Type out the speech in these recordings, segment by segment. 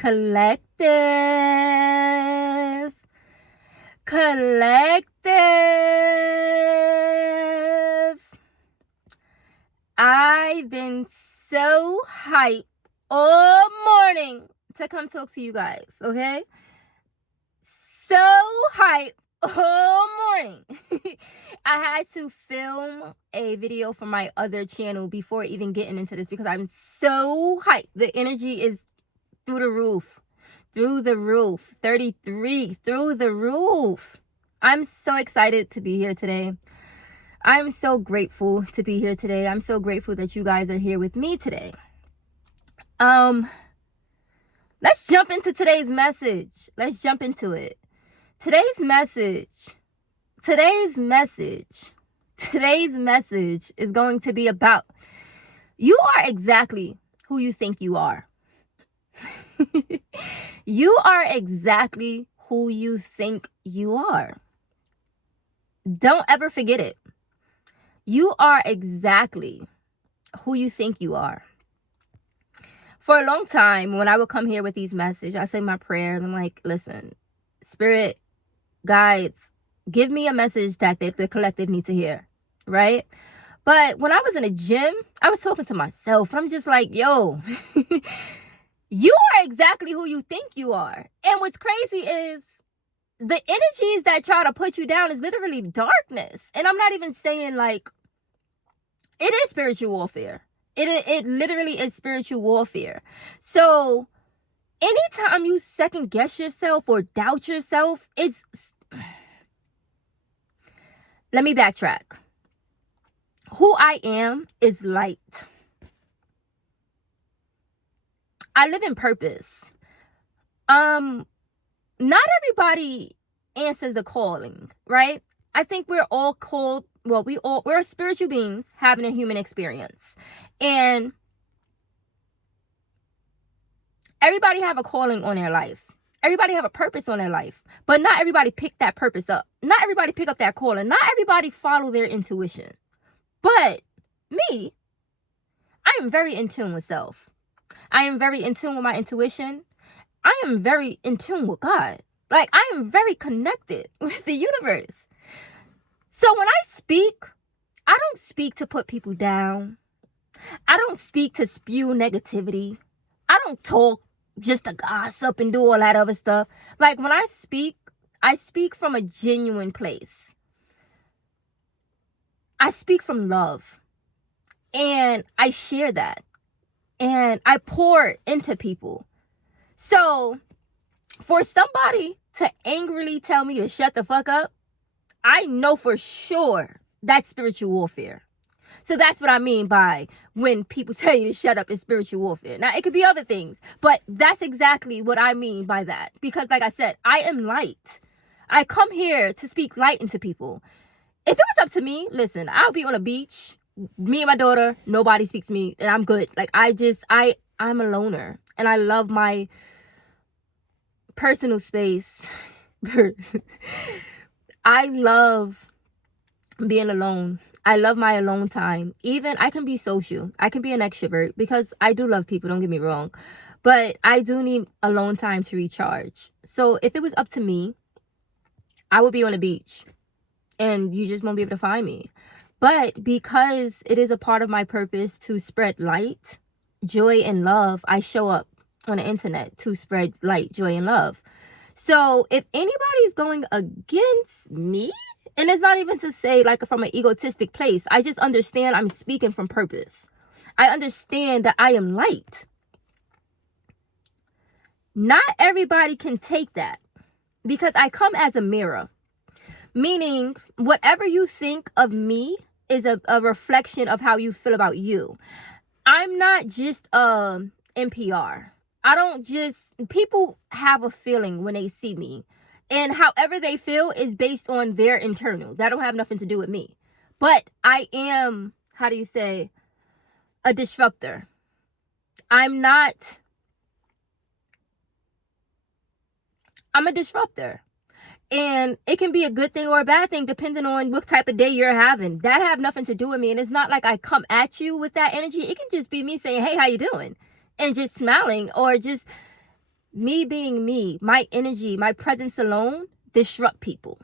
Collective. I've been so hyped all morning to come talk to you guys, okay? So hyped all morning. I had to film a video for my other channel before even getting into this because I'm so hyped. The energy is through the roof. 33, through the roof. I'm so excited to be here today. I'm so grateful to be here today. I'm so grateful that you guys are here with me today. Let's jump into today's message. Let's jump into it. Today's message is going to be about you are exactly who you think you are. You are exactly who you think you are. Don't ever forget it. You are exactly who you think you are. For a long time, when I would come here with these messages, I say my prayers. I'm like, listen, Spirit, guides, give me a message that the collective needs to hear, right? But when I was in a gym, I was talking to myself. I'm just like, yo, you are exactly who you think you are. And what's crazy is the energies that try to put you down is literally darkness. And I'm not even saying like, it is spiritual warfare. It literally is spiritual warfare. So anytime you second guess yourself or doubt yourself, let me backtrack. Who I am is light. I live in purpose. Not everybody answers the calling, right? I think we're all called, we're spiritual beings having a human experience. And everybody have a calling on their life. Everybody have a purpose on their life. But not everybody pick that purpose up. Not everybody pick up that calling. Not everybody follow their intuition. But me, I am very in tune with self. I am very in tune with my intuition. I am very in tune with God. Like, I am very connected with the universe. So when I speak, I don't speak to put people down. I don't speak to spew negativity. I don't talk just to gossip and do all that other stuff. Like, when I speak from a genuine place. I speak from love. And I share that. And I pour into people. So for somebody to angrily tell me to shut the fuck up, I know for sure that's spiritual warfare. So that's what I mean by when people tell you to shut up is spiritual warfare. Now, it could be other things, but that's exactly what I mean by that. Because like I said, I am light. I come here to speak light into people. If it was up to me, listen, I'll be on a beach, me and my daughter, nobody speaks to me, and I'm good. Like, I'm a loner, and I love my personal space. I love being alone. I love my alone time. Even I can be social. I can be an extrovert because I do love people, don't get me wrong. But I do need alone time to recharge. So if it was up to me, I would be on the beach. And you just won't be able to find me. But because it is a part of my purpose to spread light, joy, and love, I show up on the internet to spread light, joy, and love. So if anybody's going against me, and it's not even to say like from an egotistic place, I just understand I'm speaking from purpose. I understand that I am light. Not everybody can take that because I come as a mirror. Meaning, whatever you think of me is a reflection of how you feel about you. I'm not just NPR. People have a feeling when they see me. And however they feel is based on their internal. That don't have nothing to do with me. But I am, a disruptor. I'm a disruptor. And it can be a good thing or a bad thing depending on what type of day you're having. That have nothing to do with me. And it's not like I come at you with that energy. It can just be me saying, hey, how you doing? And just smiling or just Me being me, my energy, my presence alone disrupt people.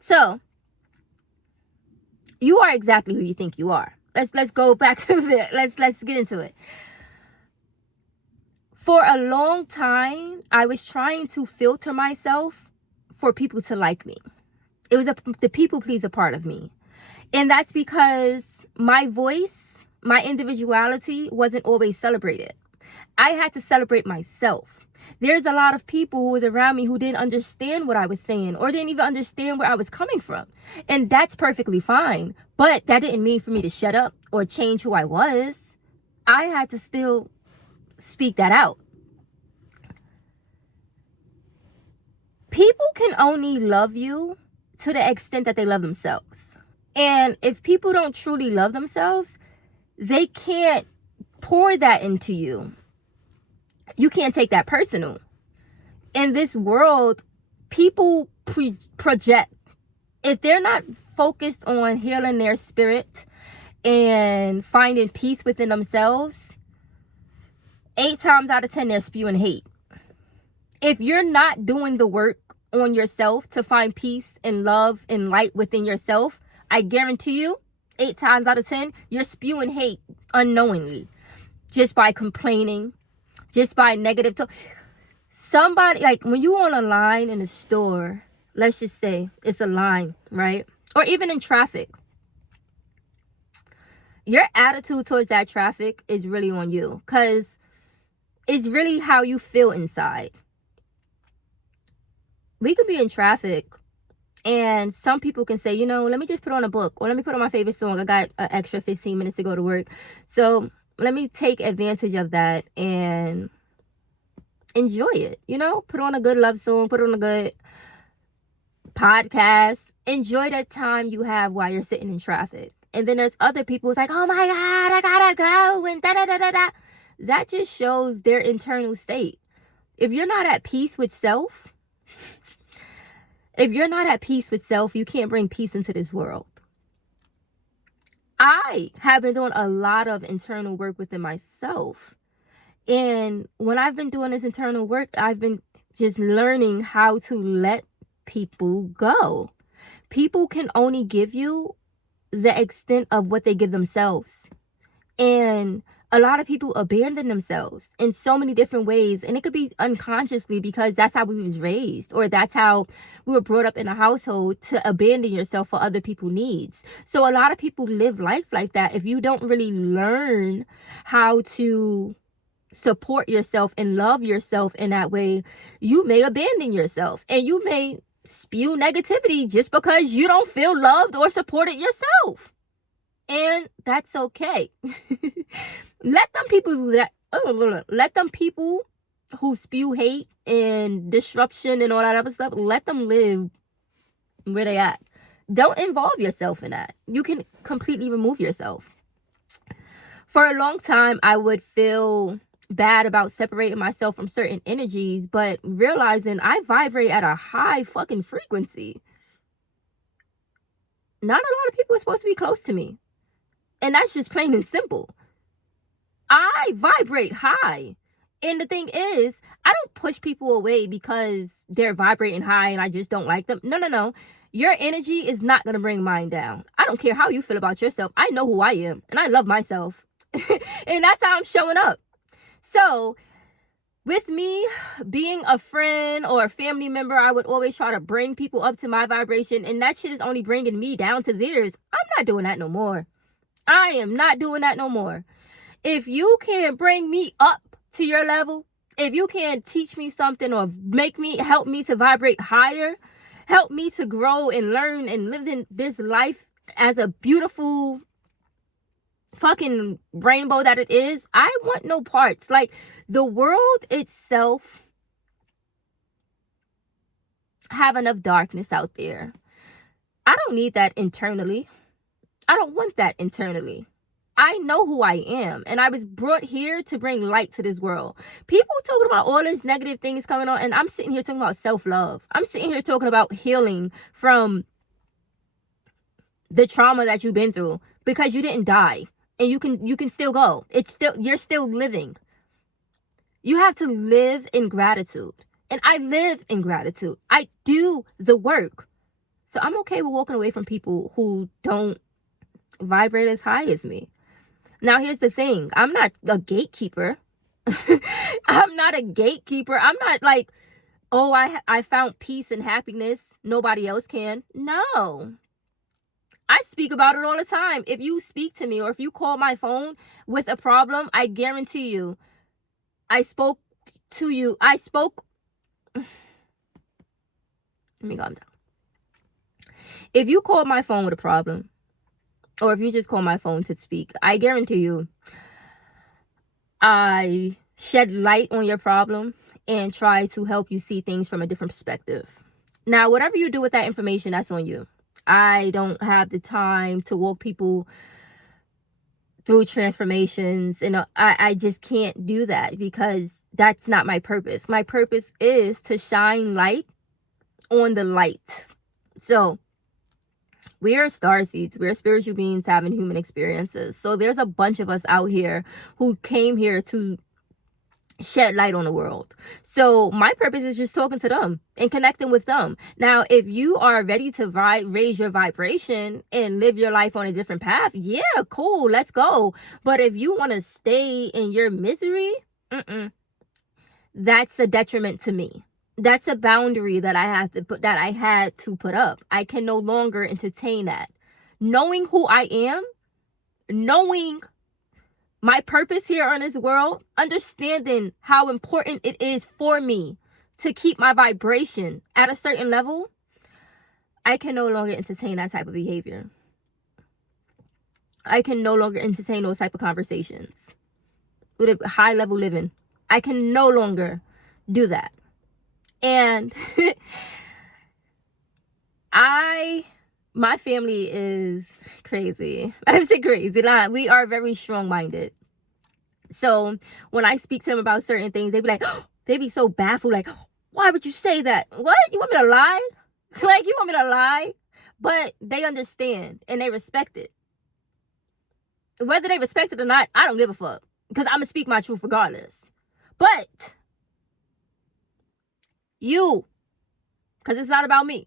So you are exactly who you think you are. Let's go back a bit. Let's get into it. For a long time, I was trying to filter myself for people to like me. It was the people pleaser part of me. And that's because my voice, my individuality wasn't always celebrated. I had to celebrate myself. There's a lot of people who was around me who didn't understand what I was saying or didn't even understand where I was coming from. And that's perfectly fine. But that didn't mean for me to shut up or change who I was. I had to still speak that out. People can only love you to the extent that they love themselves. And if people don't truly love themselves, they can't pour that into you. You can't take that personal. In this world, people project. If they're not focused on healing their spirit and finding peace within themselves, 8 times out of 10, they're spewing hate. If you're not doing the work on yourself to find peace and love and light within yourself, I guarantee you, 8 times out of 10, you're spewing hate unknowingly. Just by complaining, just by negative talk. Somebody, like when you on a line in a store, let's just say it's a line, right? Or even in traffic. Your attitude towards that traffic is really on you. Because it's really how you feel inside. We could be in traffic and some people can say, you know, let me just put on a book or let me put on my favorite song. I got an extra 15 minutes to go to work. So let me take advantage of that and enjoy it. You know, put on a good love song, put on a good podcast. Enjoy that time you have while you're sitting in traffic. And then there's other people who's like, oh my God, I gotta go. And da-da-da-da-da. That just shows their internal state. If you're not at peace with self, you can't bring peace into this world. I have been doing a lot of internal work within myself. And when I've been doing this internal work, I've been just learning how to let people go. People can only give you the extent of what they give themselves. And a lot of people abandon themselves in so many different ways. And it could be unconsciously because that's how we was raised, or that's how we were brought up in a household, to abandon yourself for other people's needs. So a lot of people live life like that. If you don't really learn how to support yourself and love yourself in that way, you may abandon yourself and you may spew negativity just because you don't feel loved or supported yourself. And that's okay. Let them people who spew hate and disruption and all that other stuff, let them live where they at. Don't involve yourself in that. You can completely remove yourself. For a long time, I would feel bad about separating myself from certain energies, but realizing I vibrate at a high fucking frequency. Not a lot of people are supposed to be close to me. And that's just plain and simple. I vibrate high. And the thing is, I don't push people away because they're vibrating high and I just don't like them. No. Your energy is not going to bring mine down. I don't care how you feel about yourself. I know who I am and I love myself. And that's how I'm showing up. So with me being a friend or a family member, I would always try to bring people up to my vibration. And that shit is only bringing me down to theirs. I'm not doing that no more. I am not doing that no more. If you can bring me up to your level, if you can teach me something or help me to vibrate higher, help me to grow and learn and live in this life as a beautiful fucking rainbow that it is, I want no parts. Like, the world itself have enough darkness out there. I don't need that internally. I don't want that internally. I know who I am, and I was brought here to bring light to this world. People talking about all this negative things coming on, and I'm sitting here talking about self-love. I'm sitting here talking about healing from the trauma that you've been through, because you didn't die, and you can still go. You're still living. You have to live in gratitude. And I live in gratitude. I do the work. So I'm okay with walking away from people who don't vibrate as high as me. Now, here's the thing. I'm not a gatekeeper. I'm not a gatekeeper. I'm not like, oh, I found peace and happiness. Nobody else can. No. I speak about it all the time. If you speak to me or if you call my phone with a problem, I guarantee you, I spoke to you. Let me calm down. If you call my phone with a problem, or if you just call my phone to speak, I guarantee you, I shed light on your problem and try to help you see things from a different perspective. Now, whatever you do with that information, that's on you. I don't have the time to walk people through transformations, and I just can't do that because that's not my purpose. My purpose is to shine light on the light. So we are starseeds. We're spiritual beings having human experiences. So there's a bunch of us out here who came here to shed light on the world. So my purpose is just talking to them and connecting with them. Now, if you are ready to raise your vibration and live your life on a different path, yeah, cool, let's go. But if you want to stay in your misery, that's a detriment to me. That's a boundary that I had to put up. I can no longer entertain that. Knowing who I am, knowing my purpose here on this world, understanding how important it is for me to keep my vibration at a certain level, I can no longer entertain that type of behavior. I can no longer entertain those type of conversations with a high level living. I can no longer do that. And my family is crazy. I say crazy. We are very strong-minded. So when I speak to them about certain things, they be like, they be so baffled. Like, why would you say that? What? You want me to lie? Like, you want me to lie? But they understand and they respect it. Whether they respect it or not, I don't give a fuck. Because I'm going to speak my truth regardless. But you, because it's not about me.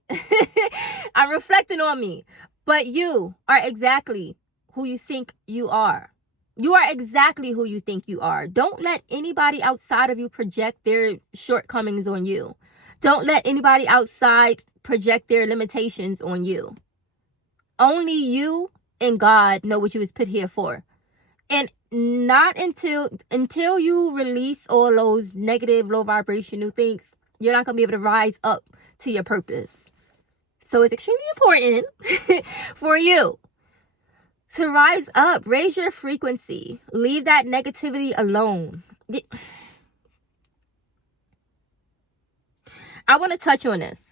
I'm reflecting on me. But you are exactly who you think you are. You are exactly who you think you are. Don't let anybody outside of you project their shortcomings on you. Don't let anybody outside project their limitations on you. Only you and God know what you was put here for. And not until you release all those negative, low vibrational things, you're not going to be able to rise up to your purpose. So it's extremely important for you to rise up, raise your frequency, leave that negativity alone. I want to touch on this.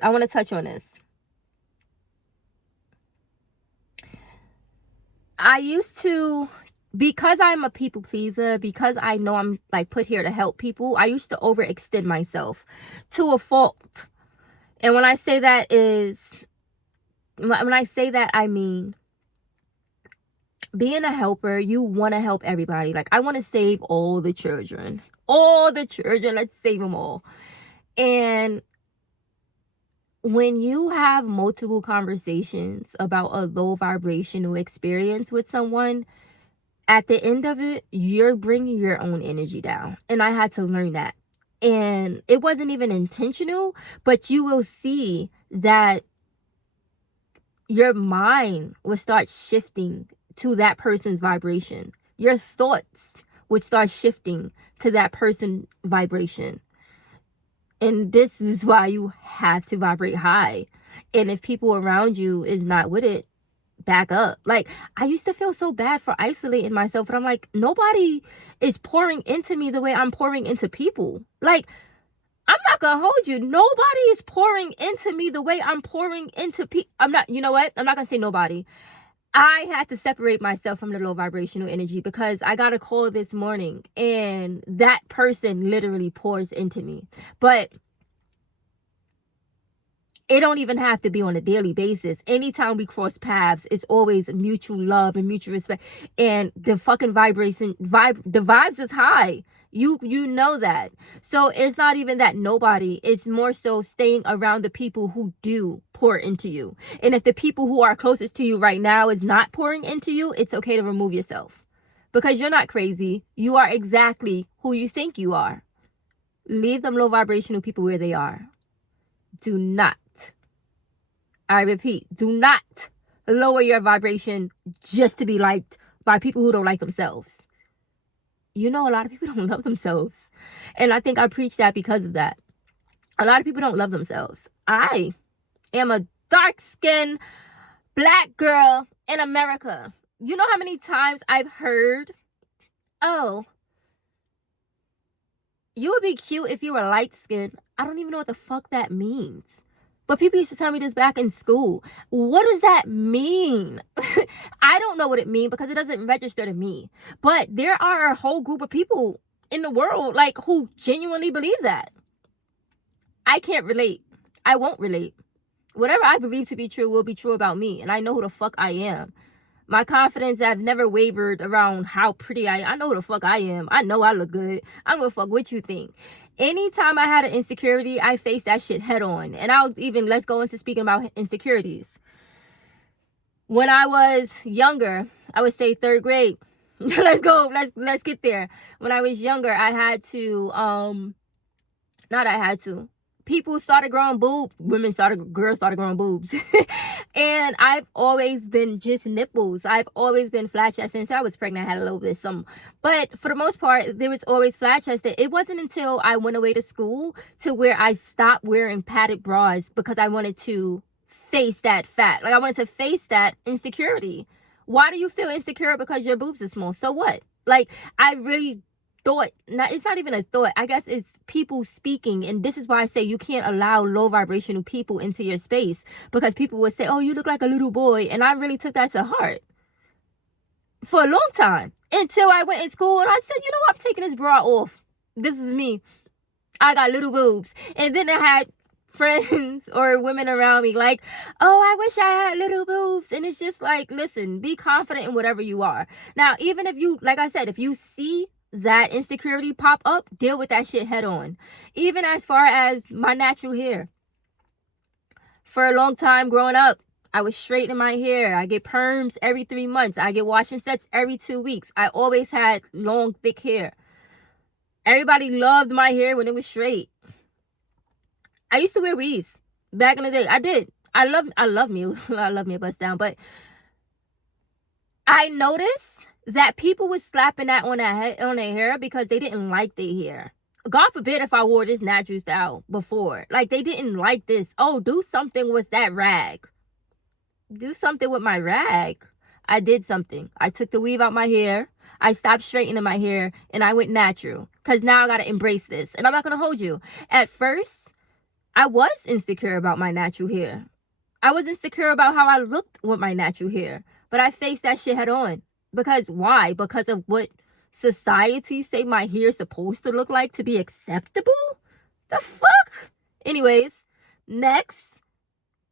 I used to, because I'm a people pleaser, because I know I'm like put here to help people, I used to overextend myself to a fault. And when I say that I mean, being a helper, you want to help everybody. Like, I want to save all the children. Let's save them all. And when you have multiple conversations about a low vibrational experience with someone, at the end of it, you're bringing your own energy down. And I had to learn that. And it wasn't even intentional, but you will see that your mind will start shifting to that person's vibration. Your thoughts would start shifting to that person's vibration. And this is why you have to vibrate high. And if people around you is not with it, back up. Like, I used to feel so bad for isolating myself, but I'm like, nobody is pouring into me the way I'm pouring into people. Like, I'm not gonna hold you. Nobody is pouring into me the way I'm pouring into people. You know what? I'm not gonna say nobody. I had to separate myself from the low vibrational energy because I got a call this morning and that person literally pours into me. But it don't even have to be on a daily basis. Anytime we cross paths, it's always mutual love and mutual respect. And the fucking the vibes is high. You know that. So it's not even that nobody, it's more so staying around the people who do pour into you. And if the people who are closest to you right now is not pouring into you, it's okay to remove yourself. Because you're not crazy. You are exactly who you think you are. Leave them low vibrational people where they are. Do not, I repeat, do not lower your vibration just to be liked by people who don't like themselves. You know, a lot of people don't love themselves. And I think I preach that because of that. A lot of people don't love themselves. I am a dark-skinned black girl in America. You know how many times I've heard, oh, you would be cute if you were light-skinned. I don't even know what the fuck that means. But people used to tell me this back in school. What does that mean? I don't know what it means because it doesn't register to me. But there are a whole group of people in the world like who genuinely believe that. I can't relate. I won't relate. Whatever I believe to be true will be true about me. And I know who the fuck I am. My confidence, I've never wavered around how pretty I am. I know who the fuck I am. I know I look good. I'm gonna fuck what you think. Anytime I had an insecurity, I faced that shit head on. And let's go into speaking about insecurities. When I was younger, I would say third grade. Let's go. Let's get there. When I was younger, people started growing boobs. Girls started growing boobs. And I've always been just nipples. I've always been flat chested. Since I was pregnant, I had a little bit of some. But for the most part, there was always flat chested. It wasn't until I went away to school to where I stopped wearing padded bras because I wanted to face that fact. Like I wanted to face that insecurity. Why do you feel insecure because your boobs are small? So what? Like I really thought, it's not even a thought. I guess it's people speaking. And this is why I say you can't allow low vibrational people into your space, because people would say, oh, you look like a little boy. And I really took that to heart for a long time until I went in school and I said, you know what? I'm taking this bra off. This is me. I got little boobs. And then I had friends or women around me like, oh, I wish I had little boobs. And it's just like, listen, be confident in whatever you are. Now, even if you, like I said, if you see that insecurity pop up, deal with that shit head on. Even as far as my natural hair. For a long time growing up, I was straightening my hair. I get perms every 3 months. I get washing sets every 2 weeks. I always had long, thick hair. Everybody loved my hair when it was straight. I used to wear weaves back in the day. I did. I love me. I love me a bust down. But I noticed that people was slapping that on their hair because they didn't like their hair. God forbid if I wore this natural style before. Like, they didn't like this. Oh, do something with that rag. Do something with my rag. I did something. I took the weave out my hair. I stopped straightening my hair and I went natural. Because now I got to embrace this. And I'm not going to hold you. At first, I was insecure about my natural hair. I was insecure about how I looked with my natural hair. But I faced that shit head on. Because why? Because of what society say my hair is supposed to look like to be acceptable? The fuck? Anyways, next,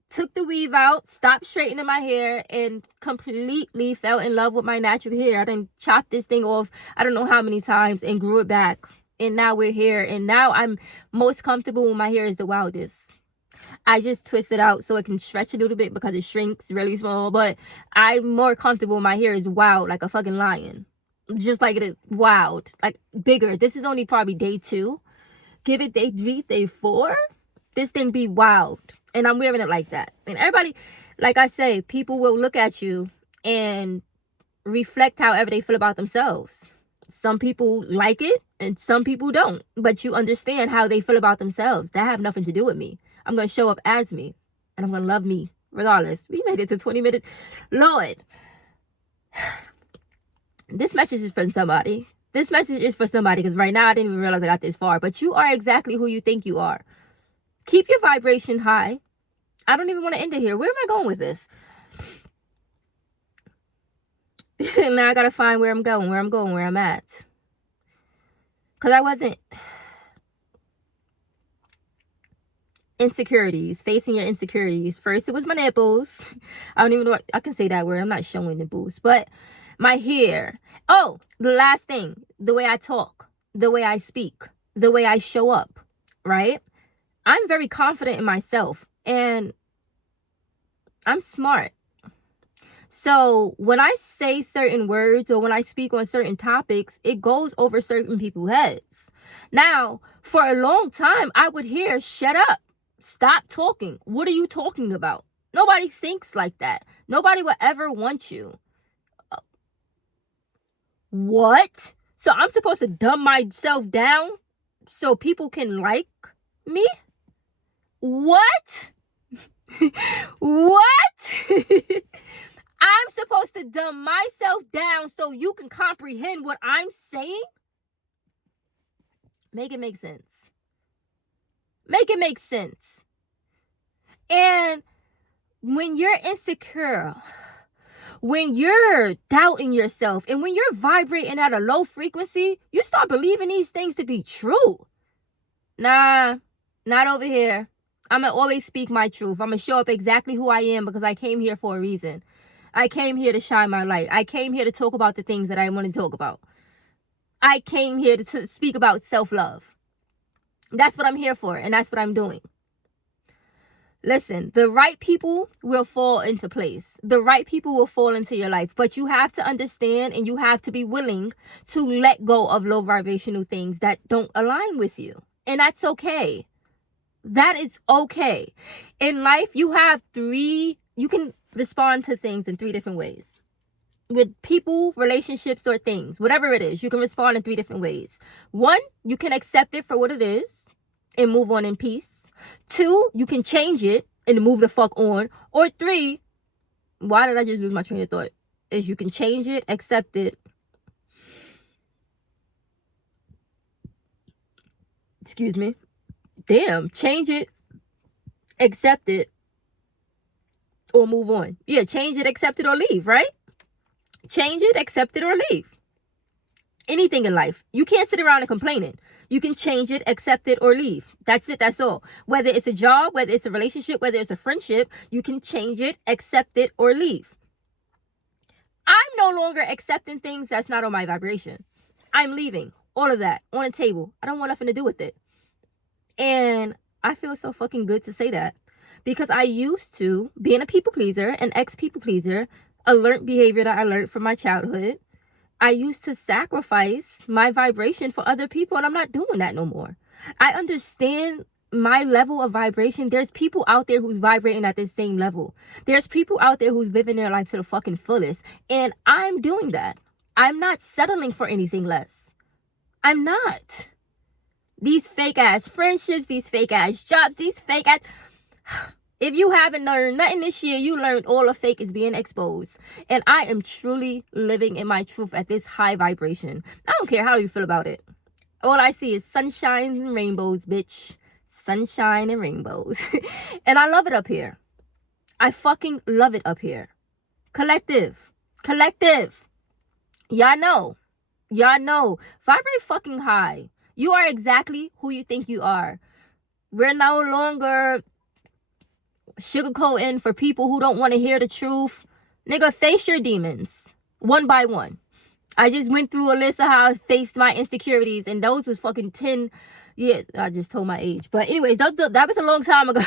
took the weave out, stopped straightening my hair, and completely fell in love with my natural hair. I done chopped this thing off I don't know how many times and grew it back. And now we're here. And now I'm most comfortable when my hair is the wildest. I just twist it out so it can stretch a little bit because it shrinks really small. But I'm more comfortable when my hair is wild like a fucking lion. Just like it is wild. Like bigger. This is only probably day 2. Give it day 3, day 4. This thing be wild. And I'm wearing it like that. And everybody, like I say, people will look at you and reflect however they feel about themselves. Some people like it and some people don't. But you understand how they feel about themselves. That have nothing to do with me. I'm going to show up as me. And I'm going to love me regardless. We made it to 20 minutes. Lord. This message is for somebody. This message is for somebody because right now I didn't even realize I got this far. But you are exactly who you think you are. Keep your vibration high. I don't even want to end it here. Where am I going with this? Now I got to find where I'm going, where I'm at. Because I wasn't... Insecurities, facing your insecurities. First, it was my nipples. I don't even know what I can say that word. I'm not showing nipples, but my hair. Oh, the last thing, the way I talk. the way I speak, the way I show up, right? I'm very confident in myself and I'm smart. So when I say certain words or when I speak on certain topics, it goes over certain people's heads. Now, for a long time, I would hear, shut up, stop talking. What are you talking about? Nobody thinks like that. Nobody will ever want you. What? So I'm supposed to dumb myself down so people can like me? What? What? I'm supposed to dumb myself down so you can comprehend what I'm saying? Make it make sense. Make it make sense. And when you're insecure, when you're doubting yourself, and when you're vibrating at a low frequency, you start believing these things to be true. Nah, not over here. I'm going to always speak my truth. I'm going to show up exactly who I am because I came here for a reason. I came here to shine my light. I came here to talk about the things that I want to talk about. I came here to speak about self-love. That's what I'm here for, and that's what I'm doing. Listen, the right people will fall into place. The right people will fall into your life. But you have to understand and you have to be willing to let go of low vibrational things that don't align with you. And that's okay. That is okay. In life, you can respond to things in 3 different ways. With people, relationships, or things, whatever it is, you can respond in 3 different ways. 1, you can accept it for what it is and move on in peace. 2, you can change it and move the fuck on. Or 3, why did I just lose my train of thought? Is you can change it, accept it. Excuse me. Damn, change it, accept it, or move on. Yeah, change it, accept it, or leave, right? Change it, accept it, or leave. Anything in life. You can't sit around and complaining. You can change it, accept it, or leave. That's it. That's all. Whether it's a job, whether it's a relationship, whether it's a friendship, you can change it, accept it, or leave. I'm no longer accepting things that's not on my vibration. I'm leaving all of that on the table. I don't want nothing to do with it. And I feel so fucking good to say that because I used to, being a people pleaser, an ex-people pleaser, a learned behavior that I learned from my childhood, I used to sacrifice my vibration for other people, and I'm not doing that no more. I understand my level of vibration. There's people out there who's vibrating at the same level. There's people out there who's living their life to the fucking fullest, and I'm doing that. I'm not settling for anything less. I'm not. These fake ass friendships, these fake ass jobs, these fake ass... If you haven't learned nothing this year, you learned all the fake is being exposed. And I am truly living in my truth at this high vibration. I don't care how you feel about it. All I see is sunshine and rainbows, bitch. Sunshine and rainbows. And I love it up here. I fucking love it up here. Collective. Y'all know. Vibrate fucking high. You are exactly who you think you are. We're no longer sugarcoating for people who don't want to hear the truth. Nigga, face your demons. One by one. I just went through a list of how I faced my insecurities, and those was fucking 10 years. I just told my age. But anyways, that was a long time ago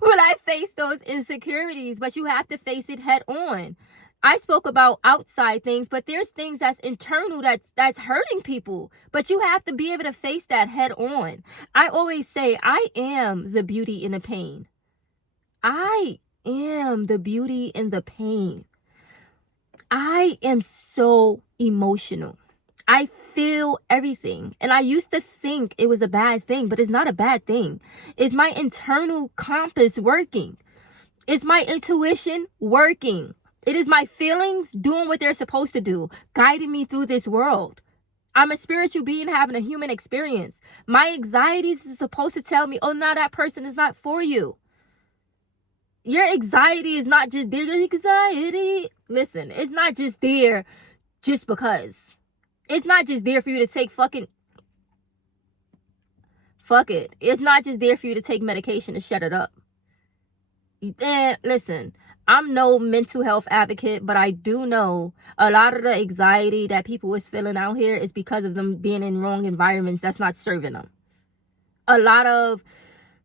when I faced those insecurities. But you have to face it head on. I spoke about outside things, but there's things that's internal that's hurting people. But you have to be able to face that head on. I always say, I am the beauty in the pain. I am the beauty in the pain. I am so emotional. I feel everything. And I used to think it was a bad thing, but it's not a bad thing. It's my internal compass working. It's my intuition working. It is my feelings doing what they're supposed to do, guiding me through this world. I'm a spiritual being having a human experience. My anxieties is supposed to tell me, oh, no, that person is not for you. Your anxiety is not just there. Anxiety. Listen, it's not just there just because. It's not just there for you to take fuck it. It's not just there for you to take medication to shut it up. And listen, I'm no mental health advocate, but I do know a lot of the anxiety that people is feeling out here is because of them being in wrong environments that's not serving them. A lot of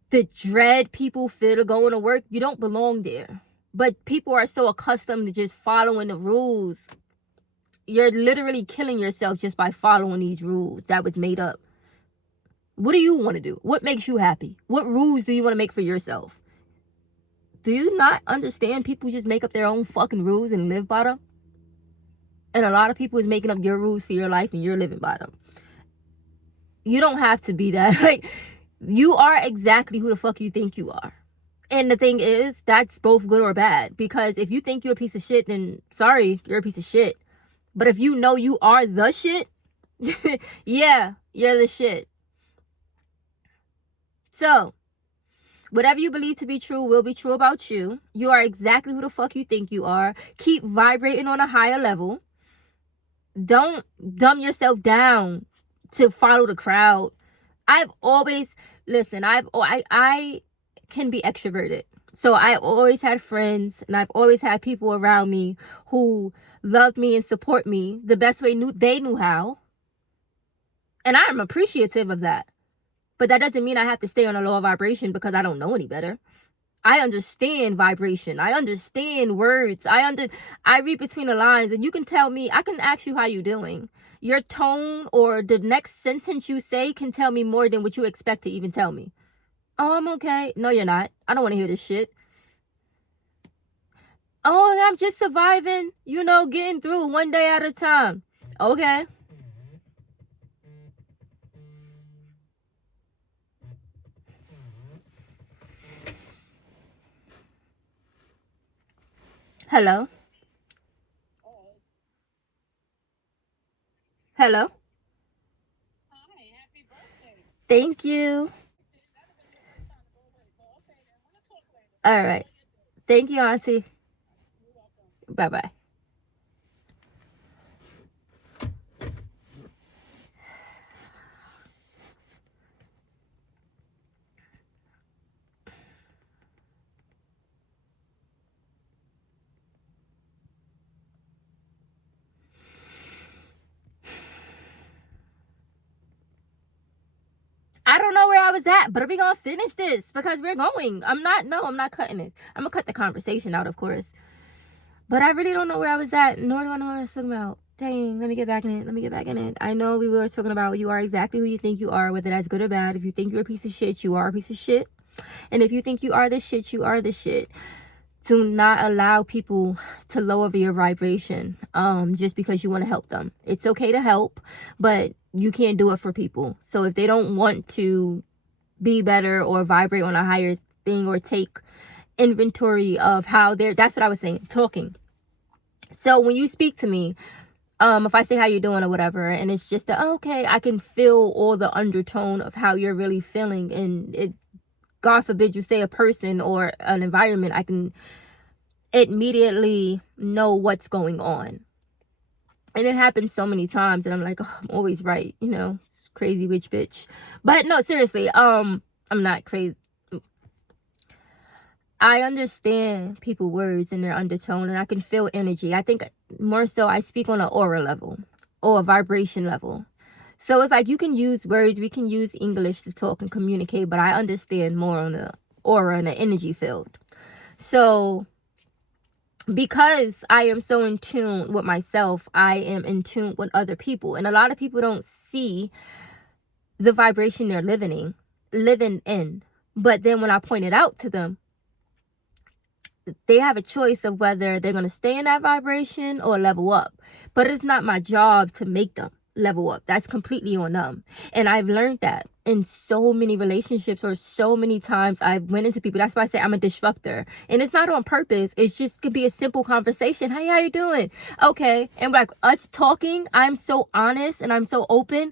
the dread people feel going to work, you don't belong there. But people are so accustomed to just following the rules. You're literally killing yourself just by following these rules that was made up. What do you want to do? What makes you happy? What rules do you want to make for yourself? Do you not understand people just make up their own fucking rules and live by them? And a lot of people is making up your rules for your life and you're living by them. You don't have to be that. Like, you are exactly who the fuck you think you are. And the thing is, that's both good or bad. Because if you think you're a piece of shit, then sorry, you're a piece of shit. But if you know you are the shit, yeah, you're the shit. So, whatever you believe to be true will be true about you. You are exactly who the fuck you think you are. Keep vibrating on a higher level. Don't dumb yourself down to follow the crowd. I've always, listen, I can be extroverted. So I've always had friends and I've always had people around me who loved me and support me the best way they knew how. And I'm appreciative of that. But that doesn't mean I have to stay on a lower vibration because I don't know any better. I understand vibration. I understand words. I read between the lines, and you can tell me, I can ask you how you doing. Your tone or the next sentence you say can tell me more than what you expect to even tell me. Oh, I'm okay. No, you're not. I don't want to hear this shit. Oh, I'm just surviving, getting through one day at a time. Okay. Hello? Hello? Hi, happy birthday. Thank you. All right. Thank you, Auntie. You're welcome. Bye-bye. I don't know where I was at, but we're gonna finish this because we're going. I'm not cutting this. I'm gonna cut the conversation out, of course. But I really don't know where I was at, nor do I know what I was talking about. Dang, let me get back in it. I know we were talking about you are exactly who you think you are, whether that's good or bad. If you think you're a piece of shit, you are a piece of shit. And if you think you are the shit, you are the shit. Do not allow people to lower your vibration just because you want to help them. It's okay to help, but you can't do it for people. So if they don't want to be better or vibrate on a higher thing or take inventory of how that's what I was saying, talking. So when you speak to me, if I say how you're doing or whatever, and it's just okay, I can feel all the undertone of how you're really feeling, and it, God forbid you say a person or an environment, I can immediately know what's going on. And it happens so many times and I'm like, oh, I'm always right, crazy witch bitch. But no, seriously, I'm not crazy. I understand people's words and their undertone, and I can feel energy. I think more so I speak on an aura level or a vibration level. So it's like you can use words, we can use English to talk and communicate, but I understand more on the aura and the energy field. So because I am so in tune with myself, I am in tune with other people. And a lot of people don't see the vibration they're living in. But then when I point it out to them, they have a choice of whether they're going to stay in that vibration or level up. But it's not my job to make them level up. That's completely on them. And I've learned that in so many relationships, or so many times I've went into people. That's why I say I'm a disruptor. And it's not on purpose. It's just could be a simple conversation. Hey, how you doing? Okay. And like us talking, I'm so honest and I'm so open.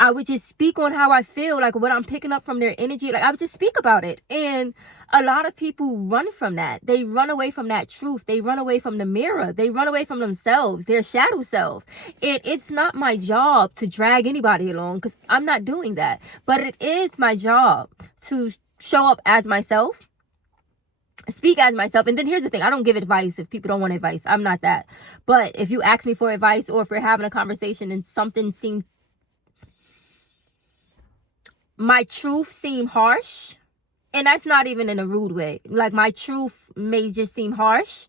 I would just speak on how I feel, like what I'm picking up from their energy. Like I would just speak about it. And a lot of people run from that. They run away from that truth. They run away from the mirror. They run away from themselves, their shadow self. It's not my job to drag anybody along because I'm not doing that. But it is my job to show up as myself speak as myself. And then here's the thing, I don't give advice if people don't want advice. I'm not that. But if you ask me for advice, or if we're having a conversation and something seemed, my truth seemed harsh, and that's not even in a rude way, like my truth may just seem harsh,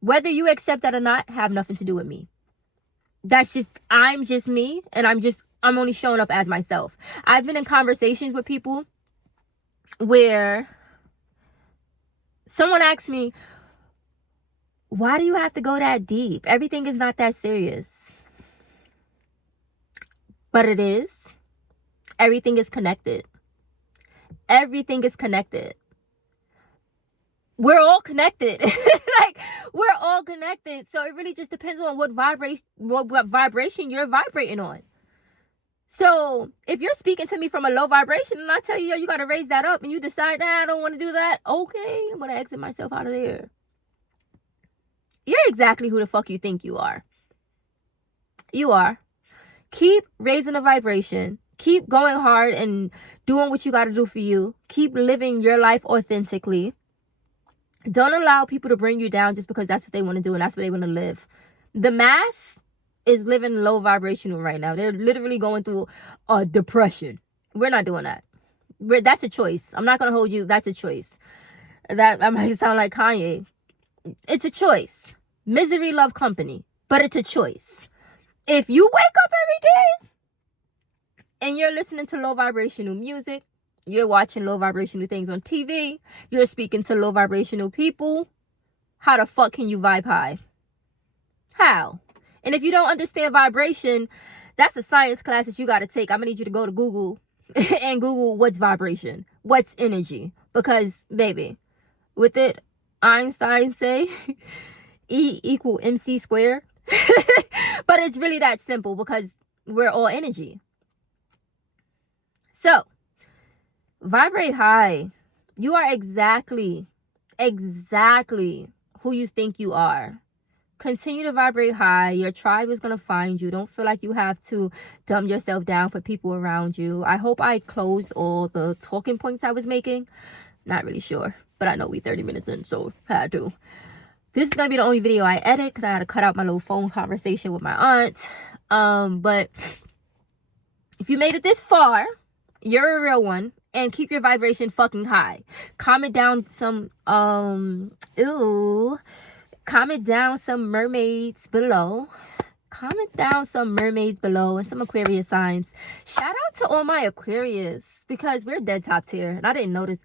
whether you accept that or not have nothing to do with me. That's just, I'm just me, and I'm only showing up as myself. I've been in conversations with people where someone asked me, why do you have to go that deep? Everything is not that serious. But it is. Everything is connected. Everything is connected. We're all connected. Like, we're all connected. So it really just depends on what vibration you're vibrating on. So if you're speaking to me from a low vibration and I tell you, yo, you got to raise that up, and you decide, nah, I don't want to do that, okay, I'm going to exit myself out of there. You're exactly who the fuck you think you are. You are. Keep raising the vibration. Keep going hard and doing what you got to do for you. Keep living your life authentically. Don't allow people to bring you down just because that's what they want to do and that's what they want to live. The mass is living low vibrational right now. They're literally going through a depression. We're not doing that. That's a choice. I'm not going to hold you. That's a choice. That I might sound like Kanye. It's a choice. Misery love company. But it's a choice. If you wake up every day and you're listening to low vibrational music, you're watching low vibrational things on TV, you're speaking to low vibrational people, how the fuck can you vibe high? How? And if you don't understand vibration, that's a science class that you got to take. I'm going to need you to go to Google and Google what's vibration, what's energy. Because, baby, with it, Einstein say E equal MC squared. But it's really that simple because we're all energy. So, vibrate high. You are exactly who you think you are. Continue to vibrate high. Your tribe is going to find you. Don't feel like you have to dumb yourself down for people around you. I hope I closed all the talking points I was making. Not really sure, but I know we 30 minutes in, so I had to. This is going to be the only video I edit because I had to cut out my little phone conversation with my aunt. But if you made it this far, you're a real one. And keep your vibration fucking high. Comment down some, comment down some mermaids below. Comment down some mermaids below and some Aquarius signs. Shout out to all my Aquarius because we're dead top tier. And I didn't notice.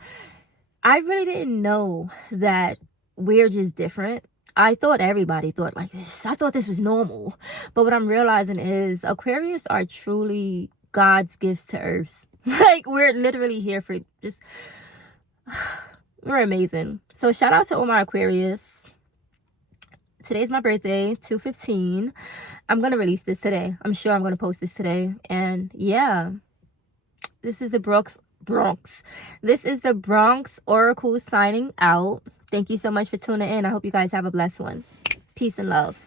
I really didn't know that we're just different. I thought everybody thought like this. I thought this was normal. But what I'm realizing is Aquarius are truly God's gifts to Earth. Like, we're literally here for just, we're amazing. So shout out to all my Aquarius. Today's my birthday, 2/15. I'm going to release this today. I'm sure I'm going to post this today. And yeah, this is the Bronx. This is the Bronx Oracle signing out. Thank you so much for tuning in. I hope you guys have a blessed one. Peace and love.